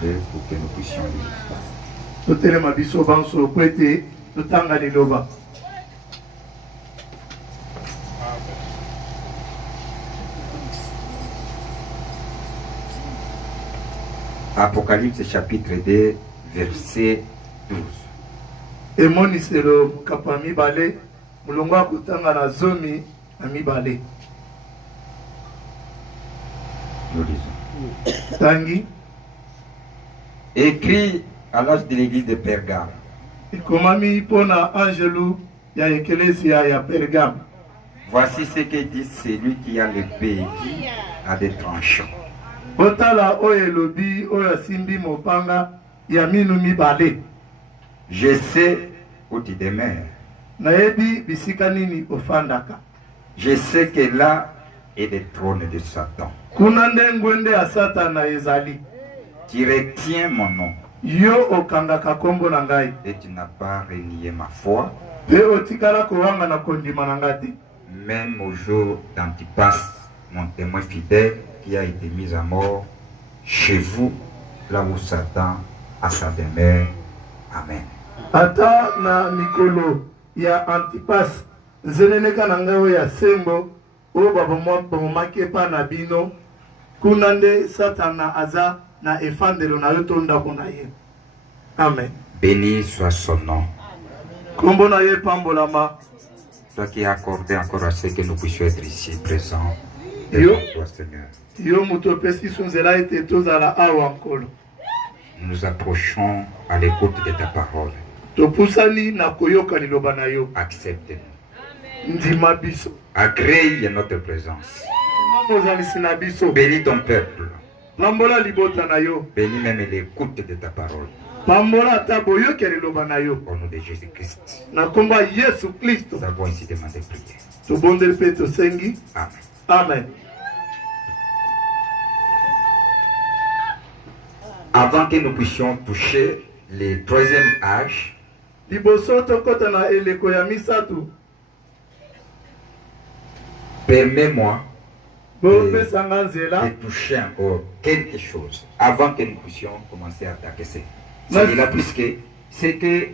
pour que nous puissions lire. Totelema biso banso kwete totanga liloba. Apocalypse chapitre 2, verset 12. Emoniselo mukapa mibale mulongo akutanga na zomi na mibale. Nous lisons. Tangi Écrit à l'âge de l'église de Pergame. ikomami pona angelu ya eklesia ya Pergame. Voici ce que dit celui qui a l'épée et qui a des tranchants. Botala oyo elobi oyo simbi mopanga ya minu mibale. Je sais où tu demeures. Nayebi bisika nini ofandaka. Je sais que là est le trône de Satan. Kuna nde ngwende ya Satana ezali. Tu retiens mon nom. Yo okangaka kombo na ngai. Et tu n'as pas renié ma foi. Pe otikala kowanga na kondima na ngati. Même au jour d'Antipas, mon témoin fidèle, qui a été mis à mort chez vous, là où Satan a sa demeure. Amen. Ata na mikolo ya Antipas zeneneka na ngai ya sembo o babomaki pa na bino kuna nde Satana aza na efandelo na yo tonda kuna ye. Amen. Béni soit son nom. Kombo na ye pambolama. Toi qui as accordé encore à ce que nous puissions être ici présents. Yo, Toi, Seigneur. yo muto pesi sunzela ete tozala awa nkolo. Nous nous approchons à l'écoute de ta parole. Topusani na koyoka liloba na yo. Accepte-nous. Ndima biso. Agrée notre présence. Mozalisi na biso. Bénis ton peuple. Pambola libota na yo. Bénis même l'écoute de ta parole. Pambola ata boyoka liloba na yo. Au nom de Jésus-Christ. Na komba Yesu Kristo. Nous avons ainsi demandé prière. Tobondeli pe tosengi. Amen. Amen. Avant que nous puissions toucher le troisième âge, Liboso tokota na eleko ya misatu. permets-moi Bopesanga nzela. de toucher encore quelque chose avant que nous puissions commencer à attaquer celui-là, puisque c'est que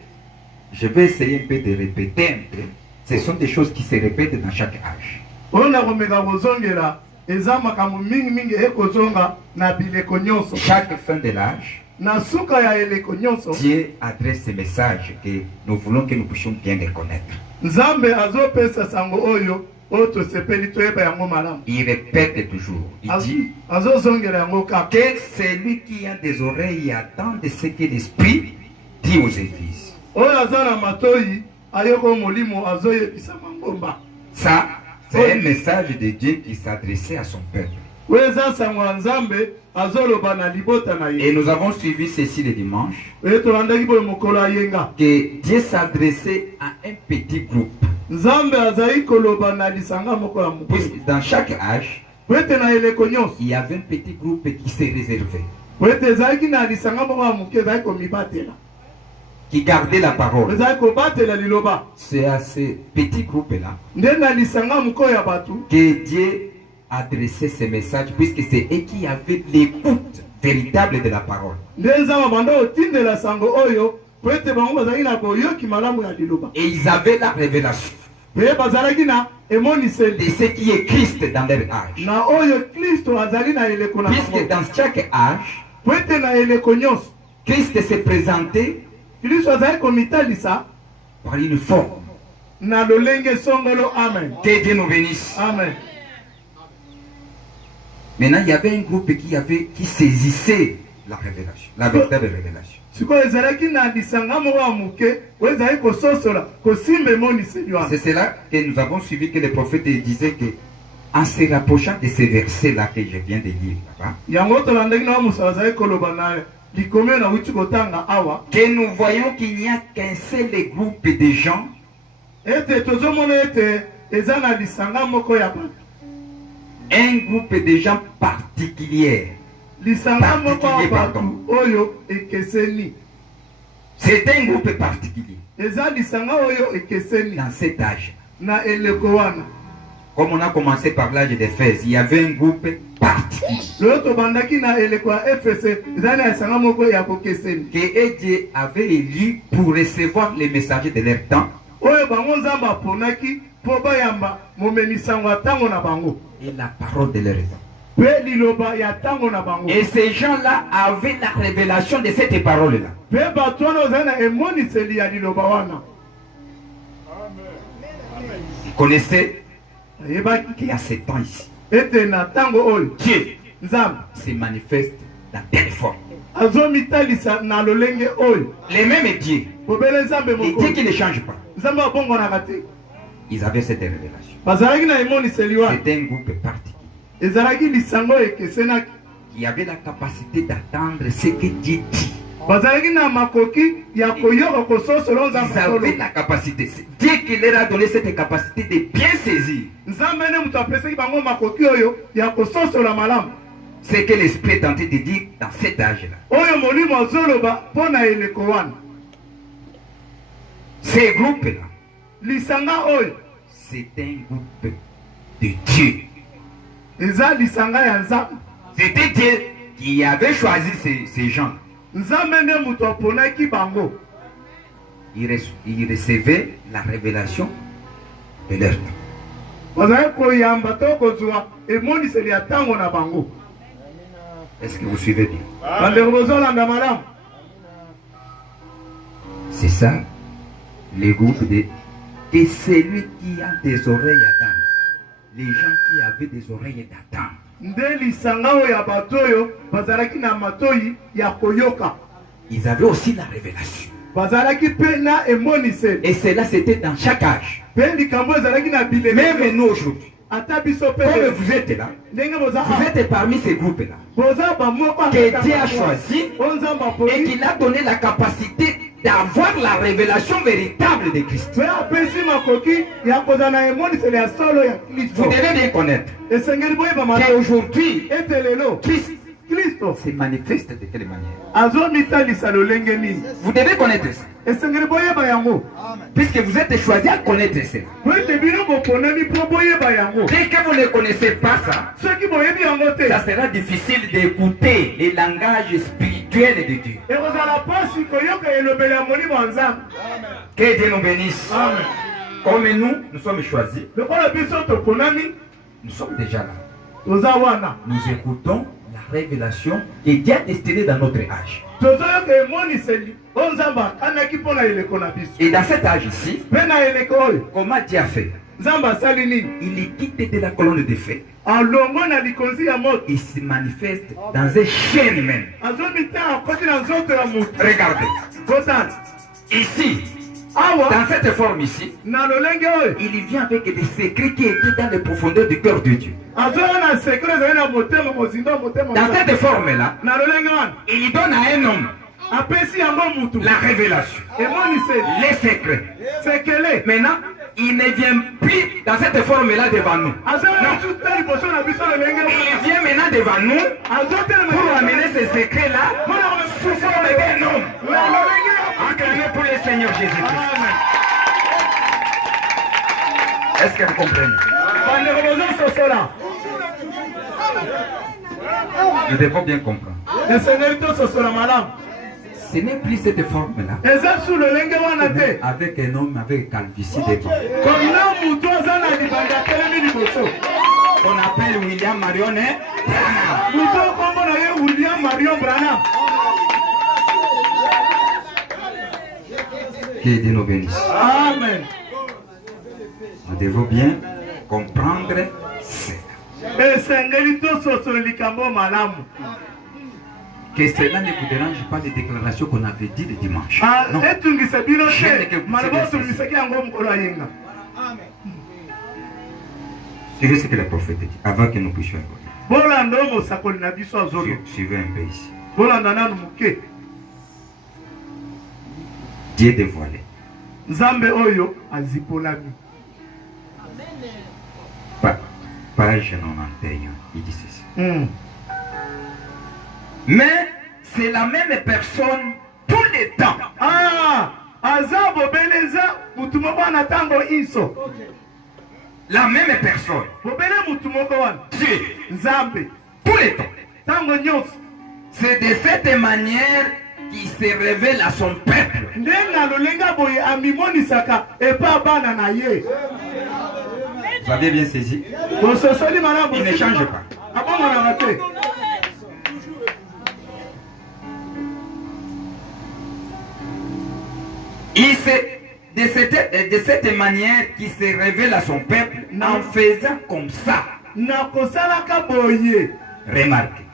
je vais essayer un peu de répéter un peu. Ce sont des choses qui se répètent dans chaque âge. Ona komeka kozongela eza makambo mingi mingi ekozonga na bileko nyonso. Chaque fin de l'âge, Na suka ya eleko nyonso. Dieu adresse ce message que nous voulons que nous puissions bien les connaître. Nzambe azopesa sango oyo oto sepeli toyeba yango malamu. Il répète toujours, il dit azozongela yango kaka. que celui qui a des oreilles attend de ce que l'Esprit dit aux églises. Oyo aza na matoi ayoko molimo azoyebisa mangomba. Ça, c'est un message de Dieu qui s'adressait à son peuple. Weza sango nzambe azoloba na libota na ye. Et nous avons suivi ceci le dimanche, Tolandaki boyo mokolo ayenga. que Dieu s'adressait à un petit groupe. Nzambe azali koloba na lisanga moko ya mokolo. Puisque dans chaque âge, Wete na eleko nyonso. il y avait un petit groupe qui se réservait, Wete ezalaki na lisanga moko ya moke ezali komibatela. qui gardait la parole. Ezali kobatela liloba. C'est à ce petit groupe-là Nde na lisanga moko ya batu. que Dieu adressait ces messages, puisque c'est eux qui avaient l'écoute véritable de la parole. Nde eza mabanda otindela sango oyo. Wete bango bazalaki na boyoki malamu ya liloba. Et ils avaient la révélation Pe bazalaki na emoniseli. de ce qui est Christ dans leur âge. Na oyo Kristo azali na eleko na Puisque dans chaque âge, Wete na eleko nyonso. Christ s'est présenté Kristo azali komitalisa par une forme. na lolenge songolo. Amen. Que Dieu nous bénisse. Amen. Maintenant, il y avait un groupe qui saisissait la révélation, la véritable révélation. Siko ezalaki na lisanga moko ya moke oyo ezali kososola kosimba emoniseli wana. C'est cela que nous avons suivi, que le prophète disait que, en se rapprochant de ces versets-là que je viens de lire là-bas, Yango tolandaki na mosala azali koloba na likomeo na wuti kotanga awa. que nous voyons qu'il n'y a qu'un seul groupe de gens Ete tozomona ete eza na lisanga moko ya bato. un groupe de gens particuliers. Lisanga moko ya bato oyo ekeseni. C'est un groupe particulier Eza lisanga oyo ekeseni dans cet âge. na eleko wana. Comme on a commencé par l'âge d'Éphèse, il y avait un groupe particulier que Dieu avait élu pour recevoir les messagers de leur temps. Et la parole de leur temps. Et ces gens-là avaient la révélation de cette parole-là. Vous connaissez qu'il y a 7 ans ici. Dieu se manifeste dans telle forme. Les mêmes dieux. Les dieux qui ne changent pas. Ils avaient cette révélation. C'était un groupe particulier. Qui avait la capacité d'attendre ce que Dieu dit. Ils avaient la capacité. Dieu qui leur a donné cette capacité de bien saisir ce que l'Esprit est en train de dire dans cet âge-là. Ces groupes-là, c'est un groupe de Dieu. C'était Dieu qui avait choisi ces gens. Il recevait la révélation de leur temps. Est-ce que vous suivez bien? C'est ça, le groupe de... Et celui qui a des oreilles d'attendre. Les gens qui avaient des oreilles d'attendre. Ils avaient aussi la révélation. Et cela c'était dans chaque âge. Même nous aujourd'hui. Comme vous êtes là, vous êtes parmi ces groupes-là que Dieu a choisi et qu'il a donné la capacité d'avoir la révélation véritable de Christ. Vous devez bien connaître qu'aujourd'hui, Christ se manifeste de quelle manière? Vous devez connaître ça. Puisque vous êtes choisi à connaître ça. Dès que vous ne connaissez pas ça, ça sera difficile d'écouter les langages spirituels de Dieu. Que Dieu nous bénisse. Amen. Comme nous sommes choisis, nous sommes déjà là. Nous écoutons la révélation et Dieu a destiné dans notre âge. Et dans cet âge ici, comment Dieu a fait? Il est quitté de la colonne de feu. Il se manifeste dans un chaîne humaine. Regardez. Ici, dans cette forme ici, il vient avec des secrets qui étaient dans les profondeurs du cœur de Dieu. Dans cette forme-là, il donne à un homme la révélation, les secrets. Maintenant, il ne vient plus dans cette forme-là devant nous. Il vient maintenant devant nous pour amener ces secrets-là sous forme d'un homme. Acclamez pour le Seigneur Jésus-Christ. Est-ce que vous comprenez? Nous devons bien comprendre. Ce n'est plus cette forme-là. Avec un homme avec calvitie devant. Qu'on appelle William Marion Branham. Que Dieu nous bénisse. Amen. Nous devons bien comprendre cela. Que cela ne vous dérange pas les déclarations qu'on avait dit le dimanche. Non. Suivez ce que le prophète dit avant que nous puissions écouter. Suivez un peu ici. Dieu dévoilé. Page 91, il dit ceci. Mais c'est la même personne tout le temps. la même personne. Dieu, tous les temps. C'est de cette manière qu'il se révèle à son peuple. Vous avez bien saisi? Il ne change pas. De cette manière qu'il se révèle à son peuple en faisant comme ça. Remarquez.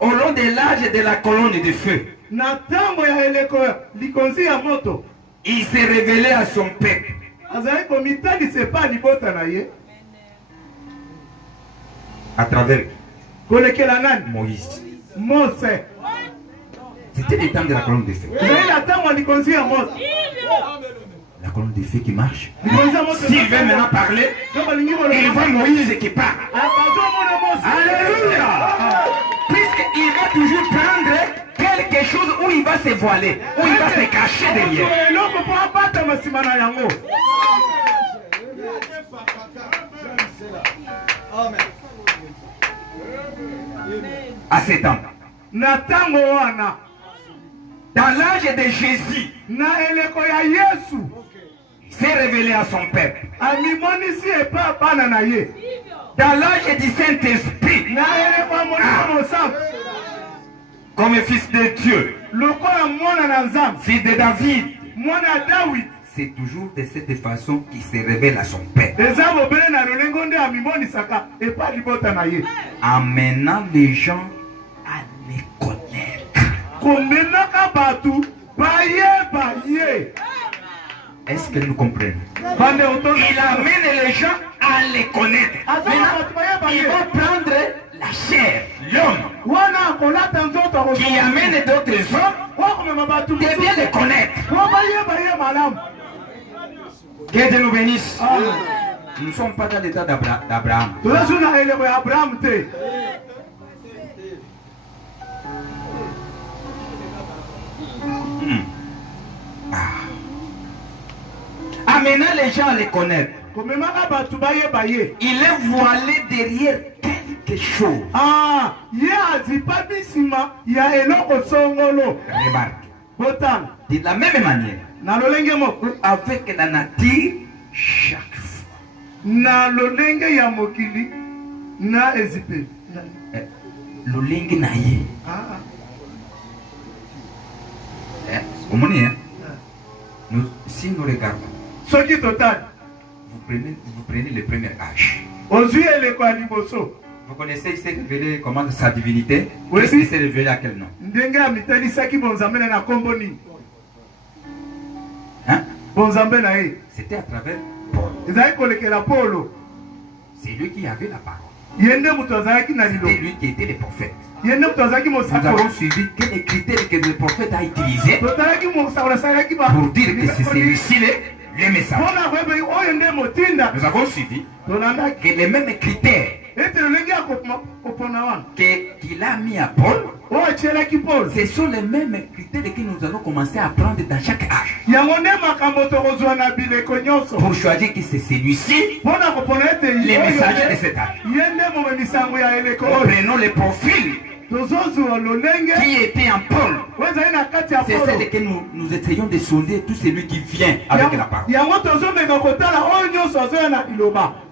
Au long de l'âge de la colonne de feu, il s'est révélé à son peuple. À travers Moïse. C'était le temps de la colonne de feu. La colonne de feu qui marche. S'il veut maintenant parler, il voit Moïse qui parle. Alléluia. Puisqu'il va toujours prendre quelque chose où il va se voiler, où il va se cacher derrière. À 7 ans. Dans l'âge de Jésus, il s'est révélé à son peuple. Dans l'âge du Saint-Esprit, comme fils de Dieu, fils de David, c'est toujours de cette façon qu'il se révèle à son peuple. En menant les gens à les connaître. Est-ce que nous comprenons? Il amène les gens à les connaître. Il va prendre la chair, l'homme, qui amène d'autres hommes, qui vient les connaître. Que Dieu nous bénisse. Nous ne sommes pas dans l'état d'Abraham. Amenant les gens à les connaître. Il est voilé derrière quelque chose. Remarque. De la même manière, avec la nature, chaque fois. Lolingi naye. Si nous regardons, vous prenez le premier âge. Vous connaissez, il s'est révélé comment sa divinité. Qu'est-ce qu'il s'est révélé à quel nom? Hein? C'était à travers Paul. C'est lui qui avait la parole. C'est lui qui était le prophète. Nous avons suivi quels critères que le prophète a utilisés pour dire que c'est celui-ci le message. Nous avons suivi que les mêmes critères qu'il a mis à Paul, ce sont les mêmes critères que nous allons commencer à prendre dans chaque âge. Pour choisir que c'est celui-ci, les messages de cet âge. Prenons le profil qui était en Paul. C'est celle que nous essayons de sonder tout celui qui vient avec la parole.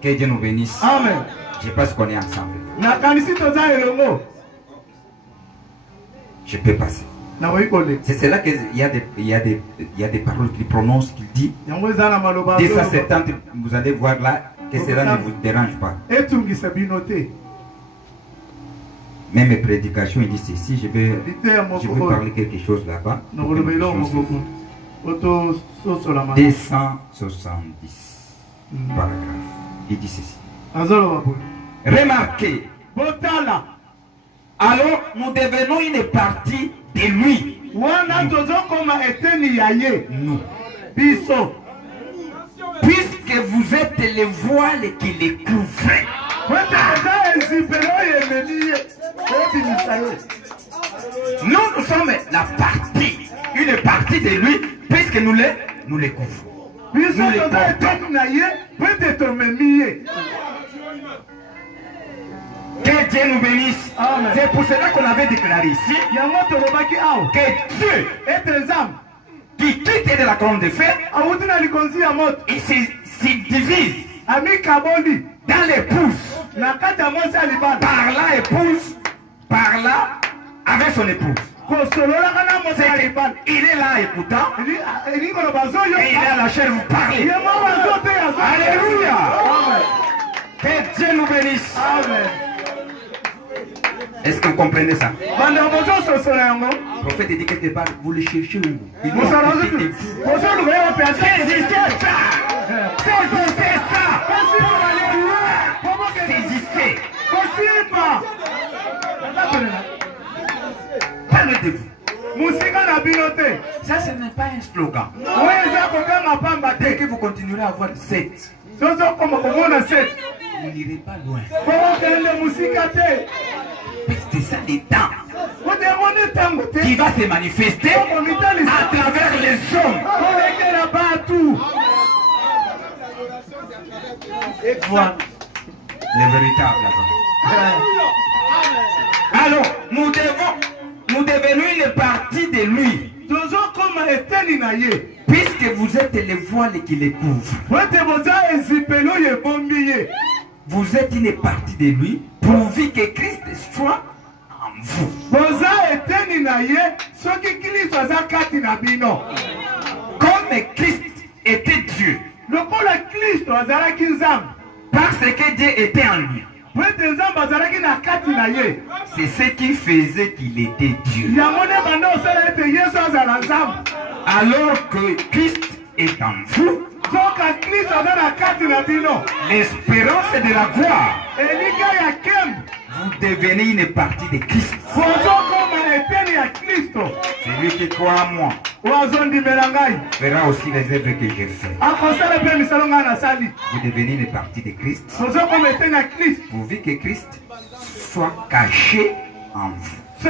Que Dieu nous bénisse. Amen. Je pense qu'on est ensemble. Je peux passer. C'est là qu'il y a des paroles qu'il prononce, qu'il dit. 270, vous allez voir là que cela ne vous dérange pas. Même mes prédications, il dit ceci, je vais parler quelque chose là-bas. 270 paragraphe. Il dit ceci. Remarquez. Alors nous devenons une partie de lui. Nous. Puisque vous êtes les voiles qui les couvrent. Nous sommes la partie, une partie de lui, puisque nous les couvrons. Nous les portons. tomemi ye. Que Dieu nous bénisse. C'est pour cela qu'on avait déclaré ici que Dieu qui quitte de la colonne de fer, il se divise dans l'épouse. Par là, épouse, par là, avec son épouse. Il est là écoutant et il est à la chair vous parler. Alléluia. Que Dieu nous bénisse. Amen. Est-ce que vous comprenez ça? Le prophète dit quelque part, vous le cherchez où? Il doit quitter vous. Saisissez ça! Saisissez ça! Saisissez! Parlez de vous. Ça, ce n'est pas un slogan. Dès que vous continuerez à avoir 7, vous n'irez pas loin. C'est ça les temps qui va se manifester à travers les hommes. Les véritables. Alors, nous devenons une partie de lui. Puisque vous êtes les voiles qui les couvrent. Vous êtes une partie de lui, pourvu que Christ soit en vous. Comme Christ était Dieu. Parce que Dieu était en lui. C'est ce qui faisait qu'il était Dieu. Alors que Christ est en vous, l'espérance de la gloire, vous devenez une partie de Christ. Celui qui croit en moi fera aussi les œuvres que j'ai faites. Vous devenez une partie de Christ, pourvu que Christ soit caché en vous. À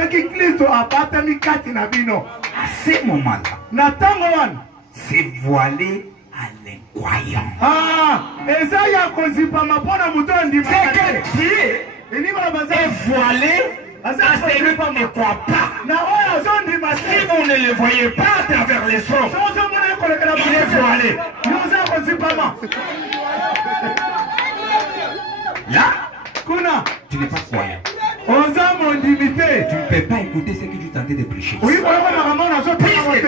ce moment-là, c'est voilé à l'incroyant. C'est que Dieu est voilé à celui qui ne croit pas. Si vous ne le voyez pas à travers les choses, il est voilé. Là, tu n'es pas croyant. Tu ne peux pas écouter ce que tu tentais de prêcher. Puisque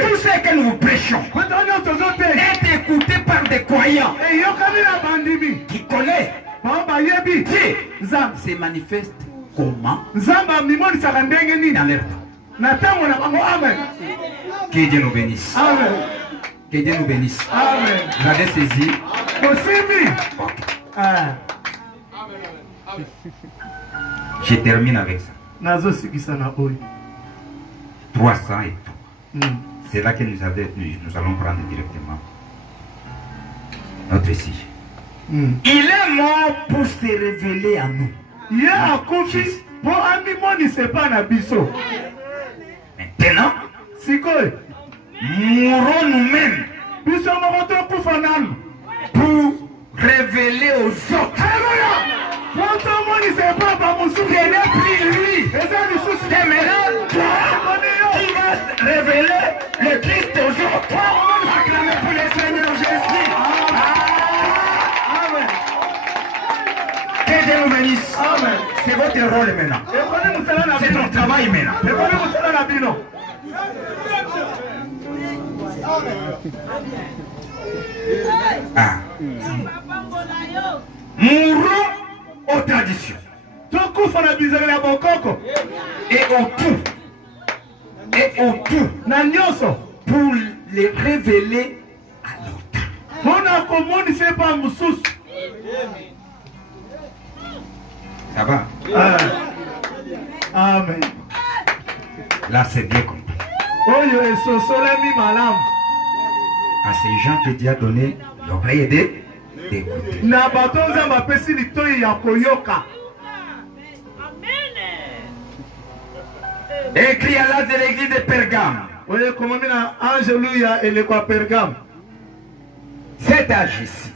tout ce que nous prêchons est écouté par des croyants qui connaissent Dieu. Se manifeste comment dans leur temps. Que Dieu nous bénisse. Que Dieu nous bénisse. Vous avez saisi? Je termine avec ça. 300 et tout. C'est là que nous allons prendre directement notre sujet. Il est mort pour se révéler à nous. Maintenant, mourons nous-mêmes pour révéler aux autres. Ce n'est plus lui. C'est maintenant toi qui vas révéler le Christ aux autres. Acclamez pour le Seigneur Jésus. Que Dieu nous bénisse. C'est votre rôle maintenant. C'est ton travail maintenant. Mourons aux traditions. Et au tout. Pour les révéler à l'autre. Ça va? Amen. Là, c'est bien compris. À ces gens que Dieu a donné l'oreille d'écouter. Écrit à l'âge de l'église de Pergame. Cet âge ici.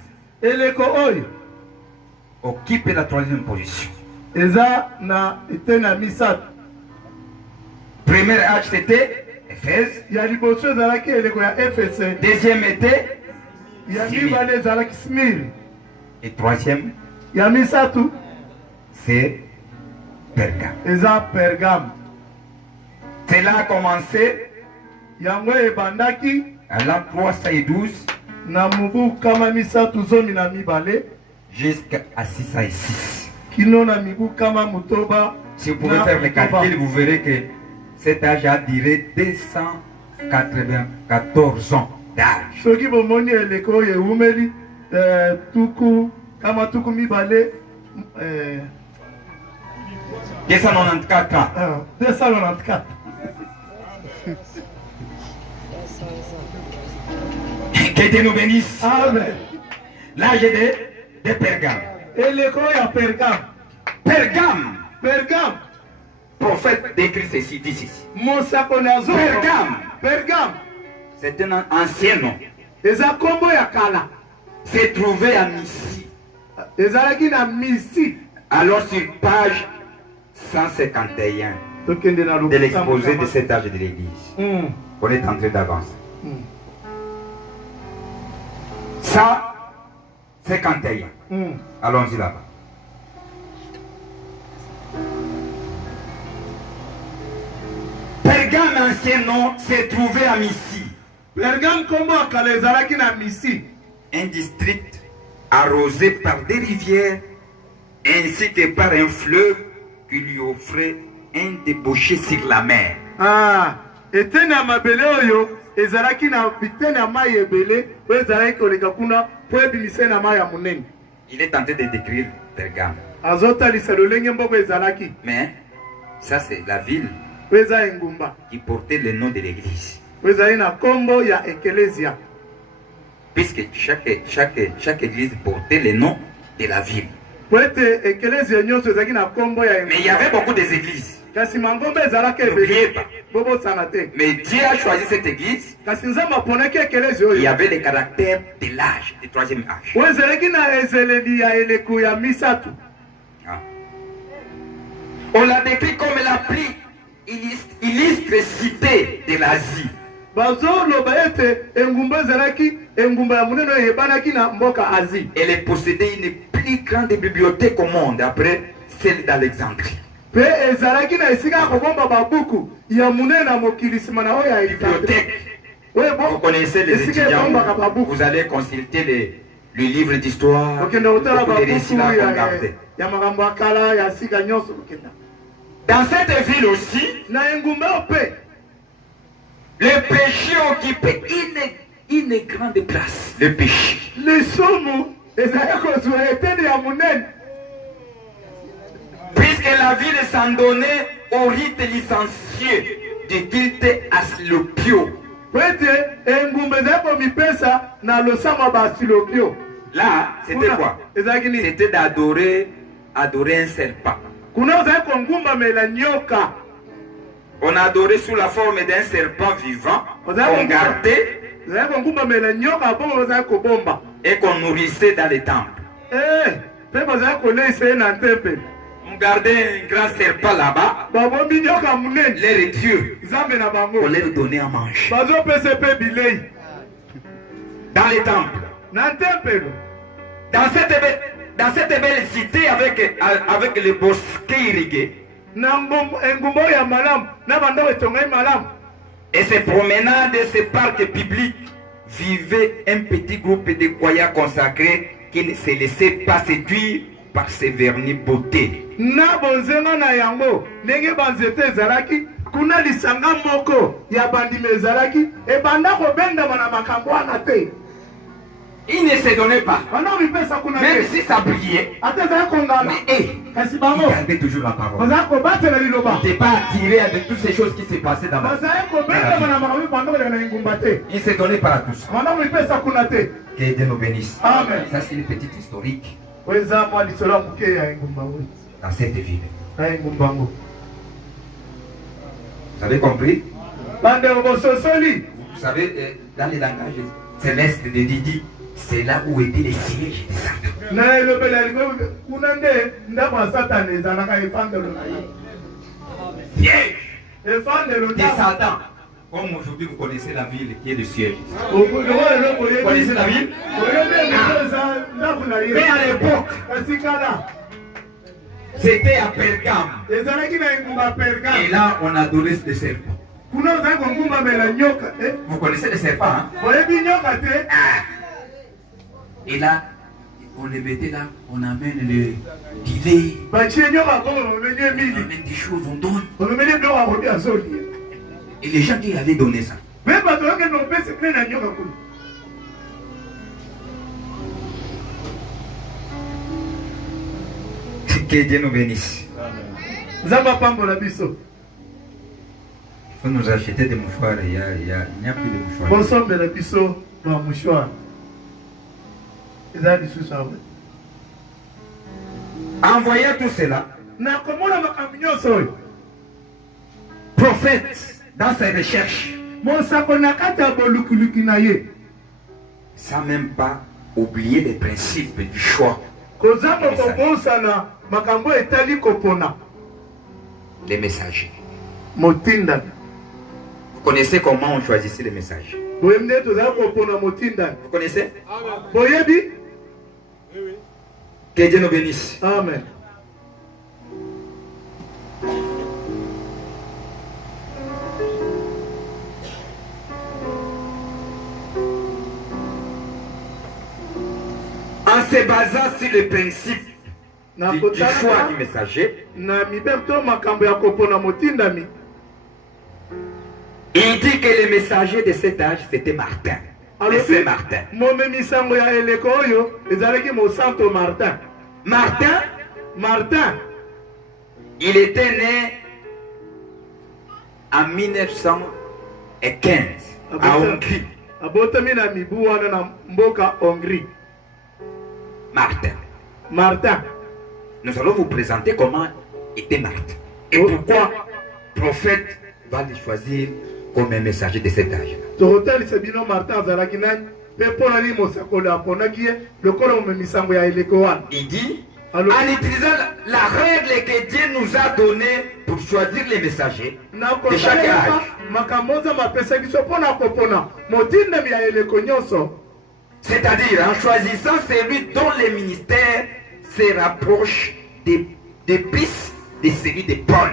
occupe la troisième position. eza na eteni ya misato. Premier âge c'était Éphèse. Ya liboso ezalaki eleko ya Efese. Deuxième était Ya mibale ezalaki Smiri. et troisième Ya misato c'est Pergame. eza Pergame. Cela a commencé Yango ebandaki à l'an 312 na mubu kama misato zomi na mibale jusqu'à 606. kino na mibu kama mutoba. Si vous pouvez faire le calcul, vous verrez que cet âge a duré 294 ans d'âge. Soki bomoni eleko oyo ewumeli tuku kama tuku mibale 294 ans. 294. Que Dieu nous bénisse. Amen. L'âge de Pergame. Eleko ya Pergame. Pergame, Pergame. prophète décrit ceci, dit ceci. Mosakoli azo. Pergame. Pergame. C'est un ancien nom. Eza kombo ya kala. C'est trouvé à Misi. Ezalaki na Misi. Alors sur page 151 Tokende na de l'exposé de cet âge de l'église. On est en train d'avancer. 151. Allons-y là-bas. Pergame, ancien nom, s'est trouvé à Misi. Pergame kombo ya kala ezalaki na Misi. Un district arrosé par des rivières ainsi que par un fleuve qui lui offrait un débouché sur la mer. Eteni ya mabele oyo ezalaki na biteni ya mai ebele oyo ezalaki koleka kuna po ebimisa na mai ya monene. Il est tenté de décrire Pergame. Azotalisa lolenge mboko ezalaki. Mais ça c'est la ville Oyo eza engumba. qui portait le nom de l'église. Oyo ezali na kombo ya ekelesia. Puisque chaque église portait le nom de la ville. Po ete ekelesia nyonso ezalaki na kombo ya engumba. Mais il y avait beaucoup d'églises. Kasi mangombe ezalaki N'oubliez ebele. pas. Bobosana te. Mais Dieu a choisi cette église Kasi nzambe aponaki ekelesia qui oyo. avait le caractère de l'âge, du troisième âge. Oyo ezalaki na ezeleli ya eleku ya misato. Ah. On l'a décrit comme la plus illustre cité de l'Asie. Bazoloba ete engumba ezalaki engumba ya monene oyo eyebanaki na mboka Asie. Elle possédait une plus grande bibliothèque au monde après celle d'Alexandrie. Pe ezalaki na esika kobomba babuku ya monene na mokili nsima na oyo ya Bibliothèque. Oyo Vous connaissez les esika étudiants, ebombaka babuku. vous allez consulter le livre d'histoire, Okende kotala beaucoup de babuku récits là à regarder. ya makambo ya kala ya sika nyonso okenda. Dans cette ville aussi, Na engumba oyo pe le péché occupait une grande place. Le péché. lisumu ezalaki kozwa eteni ya monene. Puisque la ville s'en donnait au rite licencieux du culte Asilopio. Po ete engumba ezalaki komipesa na losambo ya basilopio. Là, c'était quoi? Ezalaki nini? C'était d'adorer un serpent. Kuna ozalaki kongumbamela nyoka. On adorait sous la forme d'un serpent vivant qu'on gardait Ezalaki kongumbamela nyoka bongo ozalaki kobomba. et qu'on nourrissait dans les temples. Mpe bazalaki koleisa ye na tempele. On gardait un grand serpent là-bas, Babombi nyoka monene. leur Dieu, Nzambe na bango. pour leur donner à manger. Bazopesa mpe bilei Dans les temples. na tempelo. Dans cette belle cité avec les bosquets irrigués. Na engumba oyo ya malamu na bandako etongai malamu. Et se promenant de ce parc public, vivait un petit groupe de croyants consacrés qui ne se laissaient pas séduire par ses vernis beautés. Na bonzenga na yango ndenge banzete ezalaki kuna lisanga moko ya bandima ezalaki ebanda kobendama na makambo wana te. Ils ne se donnaient pas. Banda komipesa kuna Même te. si ça brillait, Ate ezalaki kongana. mais Kasi ils bango gardaient toujours la parole. bazalaki kobatela liloba. Ils n'étaient pas attirés de toutes ces choses qui se passaient dans la vie. Bazalaki kobendama na makambo banda koleka na engumba te. Ils ne se donnaient pas à tous. Banda komipesa kuna te. Que Dieu nous bénisse. Amen. Ça, c'est une petite historique Oyo eza mwa lisolo ya moke ya engumba oyo. dans cette ville. Na engumba yango. Vous avez compris? Bandeko bososoli. Vous savez, dans les langages célestes de Didi, c'est là où était le siège de Satan. na elobela libo kuna nde ndako ya Satan ezalaka efandelo na ye. Piège Efandelo de Satan. Comme aujourd'hui vous connaissez la ville qui est le ciel. Vous connaissez la ville? Mais à l'époque, c'était à Pergame. Et là, on adorait les serpents. Vous connaissez les serpents, hein? Et là, on les mettait là, on amène le filet, on amène des choses, on donne. Et les gens qui avaient donné ça. Que Dieu nous bénisse. Il faut nous acheter des mouchoirs. Il n'y a plus de mouchoirs. En voyant tout cela, prophète, dans ses recherches, sans même pas oublier les principes du choix. Les messagers. Vous connaissez comment on choisissait les messages? Vous connaissez? Que Dieu nous bénisse. Amen. En se basant sur les principes du choix du messager, il dit que les messagers de cet âge, c'était Martin. Le Saint Martin. Martin, il était né en 1915 à Hongrie. Martin. Nous allons vous présenter comment était Martin. Et pourquoi le prophète va le choisir comme un messager de cet âge. Il dit, en utilisant la règle que Dieu nous a donnée pour choisir les messagers de chaque âge. C'est-à-dire en choisissant celui dont les ministères se rapprochent des pistes de celui de Paul.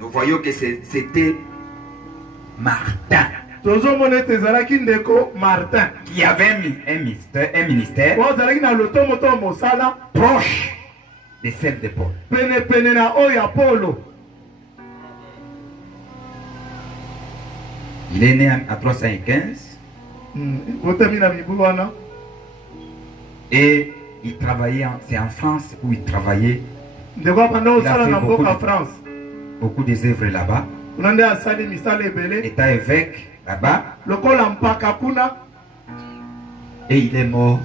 Nous voyons que c'était Martin qui avait un ministère proche de celle de Paul. Il est né à 315 et il travaillait, c'est en France où il travaillait. Il a fait beaucoup des œuvres là-bas. Il était évêque là-bas. Et il est mort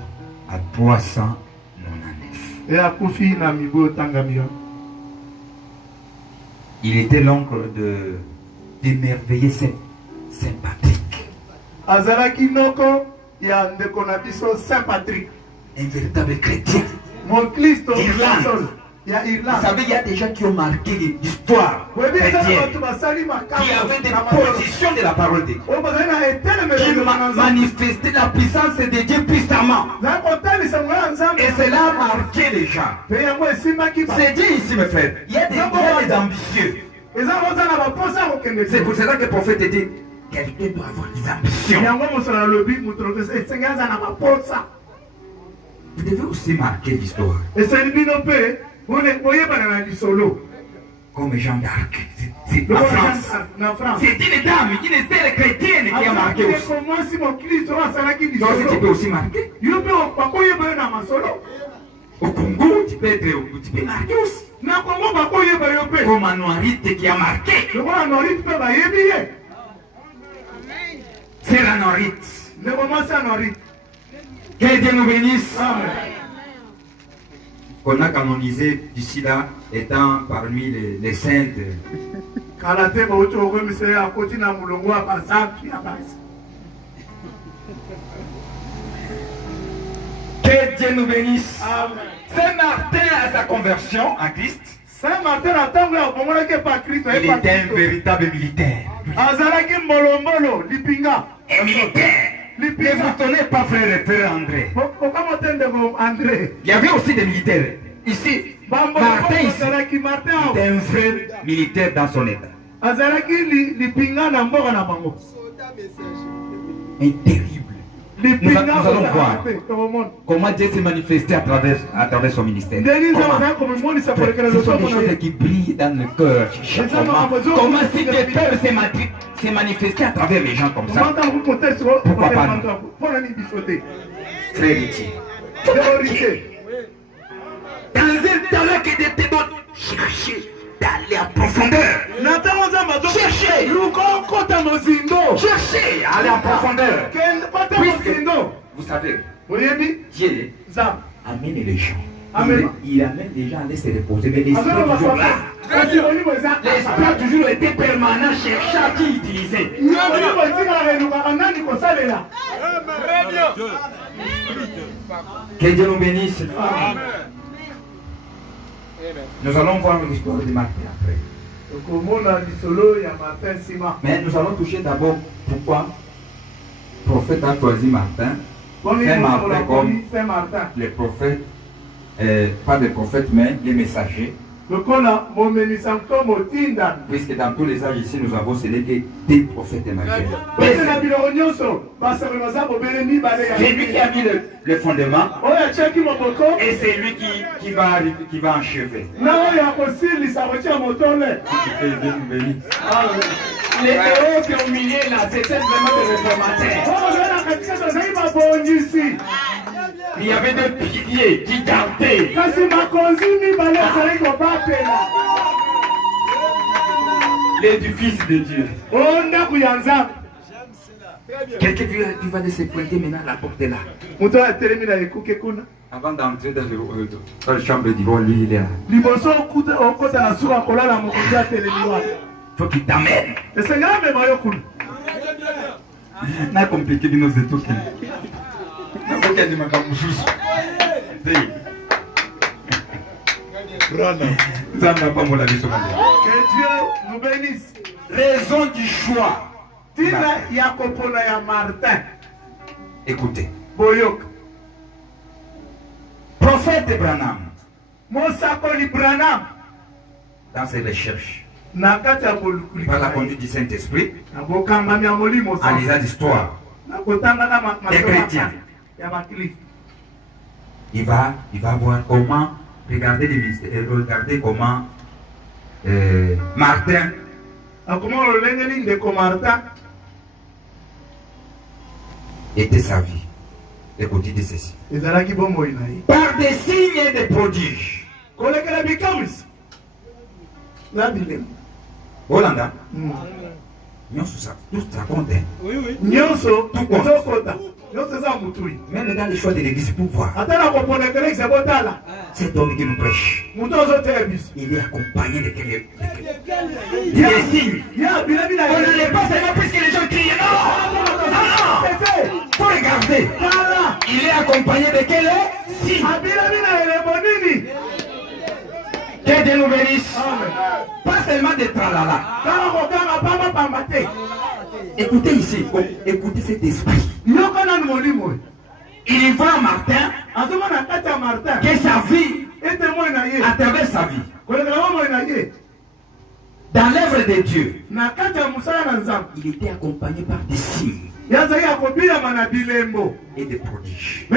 à 399. Il était l'oncle d'émerveiller Saint-Patrick. Un véritable chrétien. d'Irlande. Vous savez, il y a des gens qui ont marqué l'histoire chrétienne, qui avaient des positions de la parole de Dieu, qui manifestaient la puissance de Dieu puissamment. Et cela a marqué les gens. C'est dit ici, mes frères, il y a des ambitieux. C'est pour cela que le prophète dit, quelqu'un doit avoir des ambitions. Vous devez aussi marquer l'histoire. Comme Jeanne d'Arc. C'est la France. C'est une dame, une stèle chrétienne qui a marqué aussi. Donc tu peux aussi marquer. Au Congo, tu peux marquer aussi. Comme Anuarite qui a marqué. C'est la Norite. Que Dieu nous bénisse. Qu'on a canonisé d'ici là, étant parmi les saintes. Que Dieu nous bénisse. Amen. Saint Martin à sa conversion en Christ, Saint Martin attend il était un véritable militaire. Azalaki mbolombolo lipinga. Un militaire. Ne vous tenez pas frère André. André. Il y avait aussi des militaires. Ici, Martin ici, il était un vrai militaire dans son état. Azalaki lipinga na mboka na bango. Un terrible. Nous allons voir comment Dieu s'est manifesté à travers son ministère. Ce sont des choses qui brillent dans le cœur. Comment si Dieu s'est manifesté à travers les gens comme ça? Pourquoi pas nous? Frère Iti. Dans un talent qui était d'autres, cherchez d'aller en profondeur. Cherchez. Cherchez à aller en profondeur. Puisque, vous savez, Dieu amène les gens. Il amène les gens à aller se reposer. Mais l'esprit est toujours là. L'esprit a toujours été permanent, cherchant à qui utiliser. Que Dieu nous bénisse. Nous allons voir l'histoire de Martin après. Mais nous allons toucher d'abord pourquoi le prophète a choisi Martin. Saint-Martin comme les prophètes, pas des prophètes, mais les messagers. Puisque dans tous les âges ici, nous avons scellé des prophètes et messagers. C'est lui qui a mis le fondement et c'est lui qui va achever. Les héros qui ont humilié là, c'était vraiment des réformateurs. Il y avait des piliers qui gardaient. L'édifice de Dieu. Quelqu'un qui va se pointer maintenant à la porte là. Avant d'entrer dans la chambre d'Ivoire, lui il est là. Il faut qu'il t'amène. N'a compliqué de nos études. Que Dieu nous bénisse. Raison du choix. Écoutez. Prophète Branham, dans ses recherches, par la conduite du Saint-Esprit, en lisant l'histoire des chrétiens, il va voir comment, regardez comment Martin était sa vie. Écoutez de ceci. Par des signes et des prodiges. Hollanda. Tout ça compte. Tout compte. Même dans les choix de l'église pour voir. Cet homme qui nous prêche, il est accompagné de quel signes. On n'allait pas seulement puisque les gens crient. Non. Faut regarder. Il est accompagné de quel signes. Que Dieu nous bénisse. Pas seulement des tralala. Écoutez ici, écoutez cet esprit. Il voit Martin que sa vie, à travers sa vie, dans l'œuvre de Dieu, il était accompagné par des signes et des prodiges.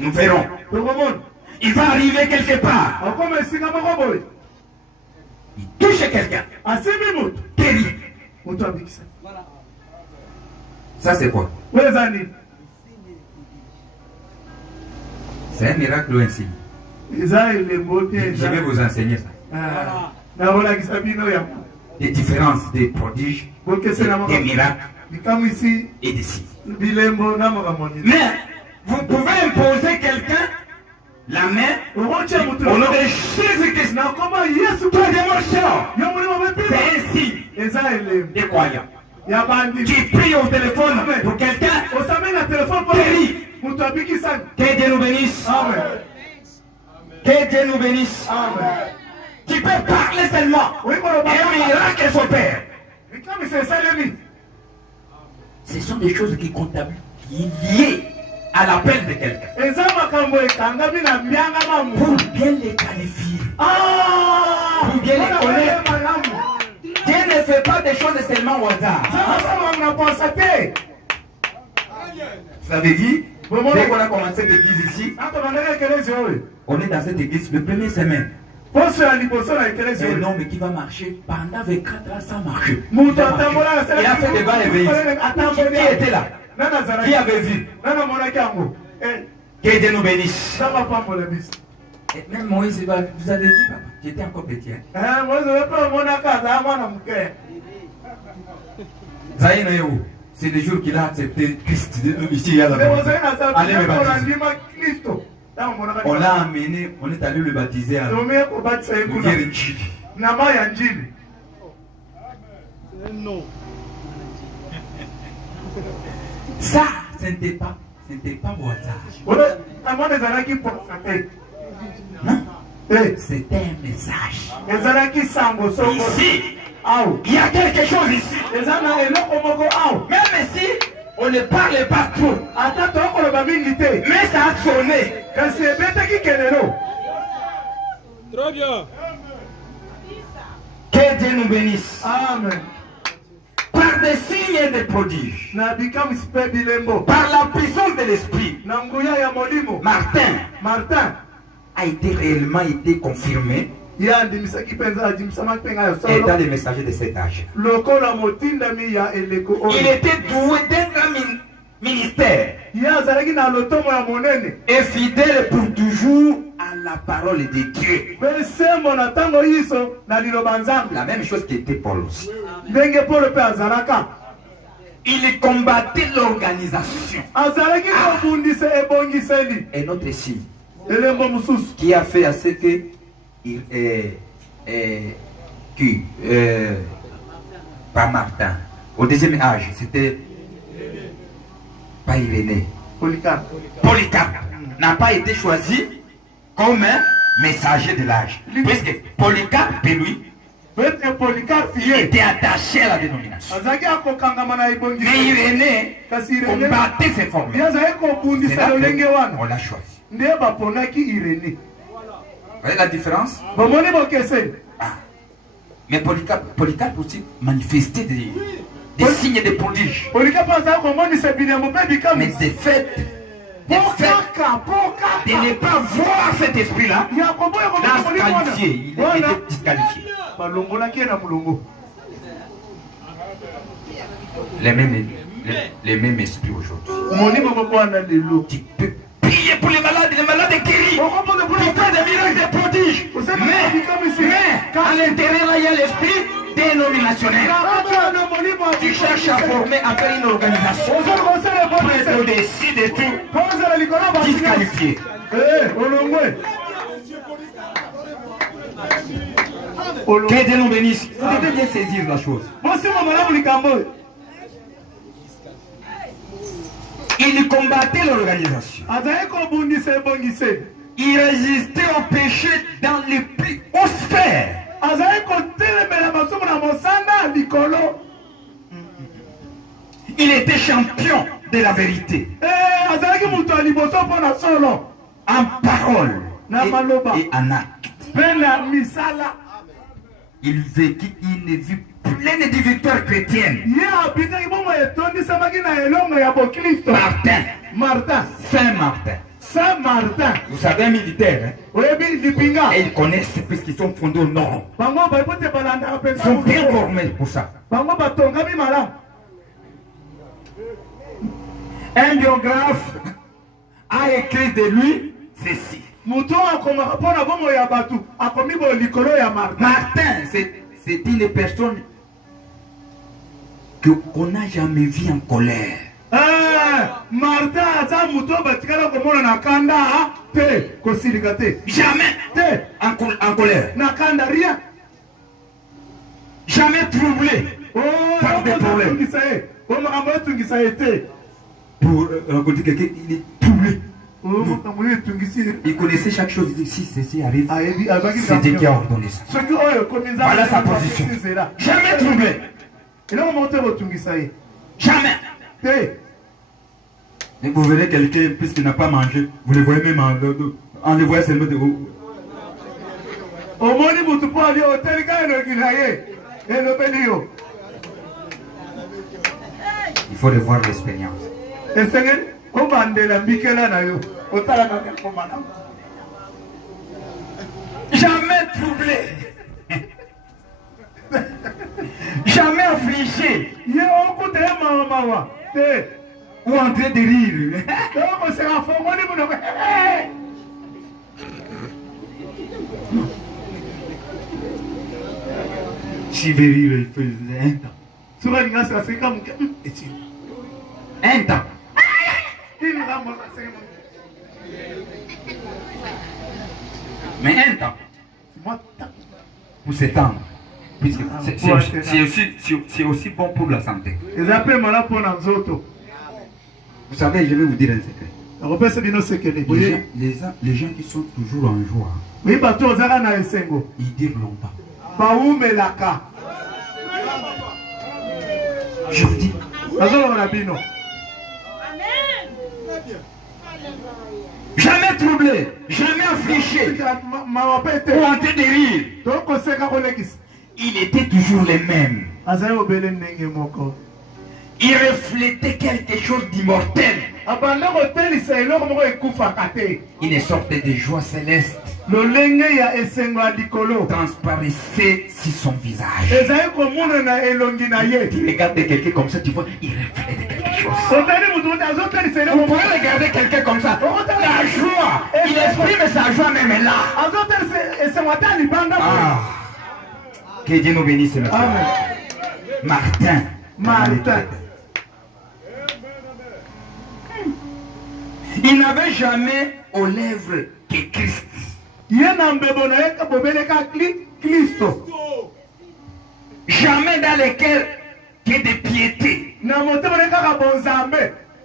Nous verrons. Il va arriver quelque part. Il touche quelqu'un. Péri. Ça c'est quoi? C'est un miracle ou un signe? Je vais vous enseigner ça. Les différences des prodiges, des miracles et des signes. Mais vous pouvez imposer quelqu'un la main au nom de Jésus-Christ. Toi, démotion, c'est un signe des croyants. Tu pries au téléphone pour quelqu'un péri. moto abikisani. Que Dieu nous bénisse. Amen. Que Dieu nous bénisse. Amen. Tu peux parler seulement. Oui, Et un miracle s'opère. mais comme c'est ça l'ennemi. Ce sont des choses qui comptables, qui sont liées à l'appel de quelqu'un. Eza makambo ekangami na mbianga mamu. Pour bien les qualifier. Ah! Pour bien les connaître. Dieu ne fait pas des choses seulement au hasard. Vous avez vu, dès qu'on a commencé l'église ici, on est dans cette église le premier semaine. Un homme qui va marcher pendant 24 ans sans marcher. Il a fait des va-et-vient. Qui était là? Qui avait vu? Que Dieu nous bénisse. Et même Moïse, vous avez vu, papa, j'étais encore petit. C'est le jour qu'il a accepté Christ ici à la allez me baptiser. On l'a amené, on est allé le baptiser à Njili. Ça, ce n'était pas au hasard. Non, c'était un message. Ici, il y a quelque chose ici. Même si on ne parle pas trop, mais ça a sonné. Trop bien. Que Dieu nous bénisse. Amen. Par des signes et des prodiges, par la puissance de l'esprit, Martin a réellement été confirmé étant le messager de cet âge. Il était doué d'un grand ministère et fidèle pour toujours à la parole de Dieu. La même chose qui était Paul aussi. Il combattait l'organisation. Et notre signe qui a fait à ce que pas Martin, au deuxième âge, c'était pas Irénée. Polycarpe n'a pas été choisi comme un messager de l'âge. Puisque Polycarpe, lui, il était attaché à la dénomination. Mais Irénée combattait ses formes. On l'a choisi. Vous voyez la différence? Mais Polycarpe aussi manifestait des signes et des prodiges. Mais des faits de ne pas voir cet esprit-là, disqualifié. Il était disqualifié. Les mêmes esprits aujourd'hui. Tu peux prier pour les malades guéris. Tu fais des miracles, des prodiges. Mais à l'intérieur, il y a l'esprit dénominationnel. Tu cherches à former, à faire une organisation. Pour au-dessus de tout, disqualifié. Que Dieu nous bénisse. Vous devez bien saisir la chose. Il combattait l'organisation. Il résistait au péché dans les plus hautes sphères. Il était champion de la vérité. En parole et en acte. Il vécut une vie pleine de victoires chrétiennes. Saint-Martin. Vous savez, un militaire, hein? Et ils connaissent puisqu'ils sont fondés au nord. Ils sont bien formés pour ça. Un biographe a écrit de lui ceci. Martin, c'est une personne qu'on n'a jamais vue en colère. Jamais en colère. Jamais troublé par des problèmes. pour rencontrer quelqu'un, il est troublé. Il connaissait chaque chose. Il dit si ceci arrive, c'est Dieu qui a ordonné ça. Voilà sa position. Jamais troublé. Jamais. Et vous verrez quelqu'un, puisqu'il n'a pas mangé, vous le voyez même en le voyant seulement de vous. Il faut revoir l'expérience. Jamais troublé. Jamais affligé. Ou en train de rire. Si veut rire, il fait un temps. Un temps. Mais un temps. Pour s'étendre. Puisque c'est aussi bon pour la santé. Vous savez, je vais vous dire un secret. Les gens qui sont toujours en joie, ils durent longtemps. Je vous dis. Jamais troublé, jamais affligé, ou en train de rire. Il était toujours le même. Il reflétait quelque chose d'immortel. Une sorte de joie céleste transparaissait sur son visage. Tu regardes quelqu'un comme ça, tu vois, il reflète quelque chose. Vous pouvez regarder quelqu'un comme ça. La joie, il exprime sa joie même là. Ah. Que Dieu nous bénisse, monsieur. Martin. Il n'avait jamais aux lèvres que Christ. Jamais dans les cœurs que de piété.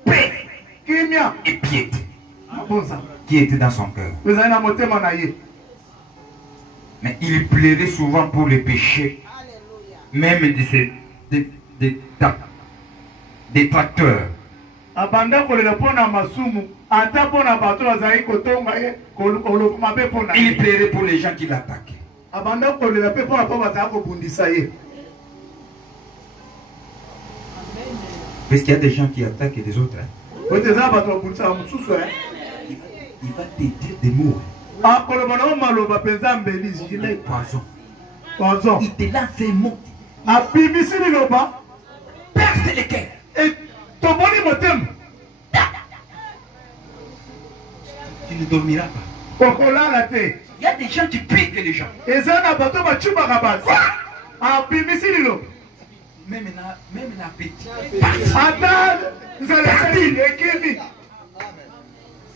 Paix et piété qui était dans son cœur. Mais il plairait souvent pour les péchés, même de ses détracteurs. Il plairait pour les gens qui l'attaquaient. Parce qu'il y a des gens qui attaquent des autres. Il va te dire des mots. Poison. Il te lance des mots. Perte les cœurs. Tu ne dormiras pas. Il y a des gens qui piquent les gens. Même l'appétit.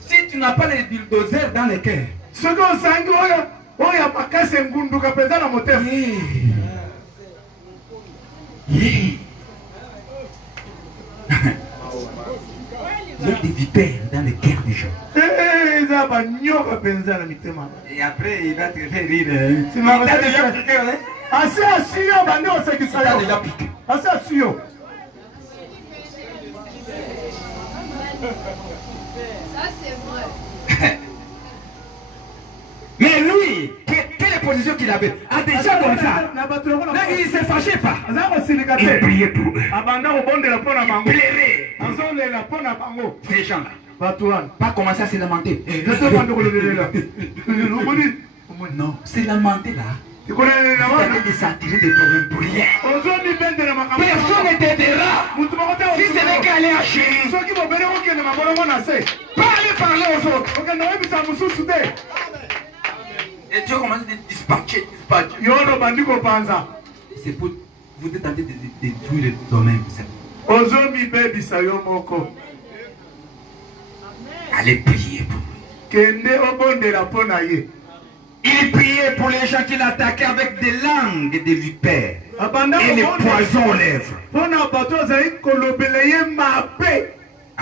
Si tu n'as pas les bulldozers dans les cœurs, il y a des vipères dans les cœurs des gens. Et après, il va te faire rire. Il t'a déjà piqué, hein? Il t'a déjà piqué. Mais lui, quelle position qu'il avait? A déjà comme ça. Il ne se fâchait pas. Il priait pour eux. Il plairait. Ces gens-là. Pas commencer à se lamenter. Non, se lamenter là. C'est de s'attirer des problèmes pour rien. Personne ne t'aidera. Si ce n'est qu'aller à chérir. Parlez aux autres. Et Dieu commence à dispatcher. C'est pour vous êtes en train de détruire toi-même. Allez prier pour lui. Il priait pour les gens qui l'attaquaient avec des langues de vipères et les poisons aux lèvres.